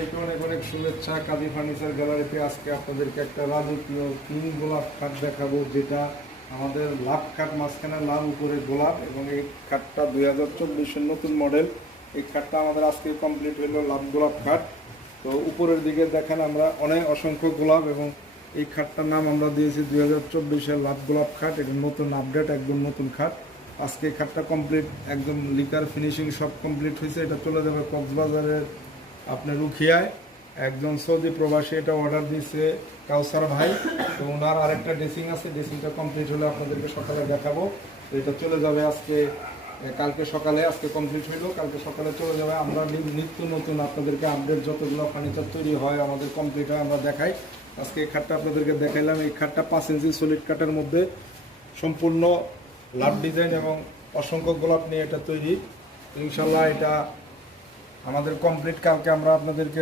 অনেক অনেক শুভেচ্ছা। কাজী ফার্নিচার গ্যালারিতে আজকে আপনাদেরকে একটা রাজকীয় কিং গোলাপ খাট দেখাবো, যেটা আমাদের লাভ খাট মাঝখানে লাভ উপরে গোলাপ এবং এই খাটটা দুই হাজার চব্বিশের নতুন মডেল। এই খাটটা আমাদের আজকে কমপ্লিট হলো লাভ গোলাপ খাট তো উপরের দিকে দেখেন আমরা অনেক অসংখ্য গোলাপ এবং এই খাটটার নাম আমরা দিয়েছি দুই হাজার চব্বিশের লাভ গোলাপ খাট এটা নতুন আপডেট একদম নতুন খাট আজকে খাটটা কমপ্লিট একদম লিকার ফিনিশিং সব কমপ্লিট হয়েছে। এটা চলে যাবে কক্সবাজারের আপনার রুখিয়ায়। একজন সৌদি প্রবাসী এটা অর্ডার দিয়েছে কাউসার ভাই। তো ওনার আরেকটা ড্রেসিং আছে ড্রেসিংটা কমপ্লিট হলে আপনাদেরকে সকালে দেখাবো। এটা চলে যাবে আজকে কালকে সকালে, আজকে কমপ্লিট হইল। কালকে সকালে চলে যাবে। আমরা নিত্য নতুন আপনাদেরকে আপডেট যতগুলো ফার্নিচার তৈরি হয়, আমাদের কমপ্লিট হয়, আমরা দেখাই। আজকে এই খাটটা আপনাদেরকে দেখাইলাম। এই খাটটা পাঁচ ইঞ্চি সলিড কাঠের মধ্যে সম্পূর্ণ লাভ ডিজাইন এবং অসংখ্য গোলাপ নিয়ে এটা তৈরি। ইনশাল্লাহ এটা আমাদের কমপ্লিট কালকে আমরা আপনাদেরকে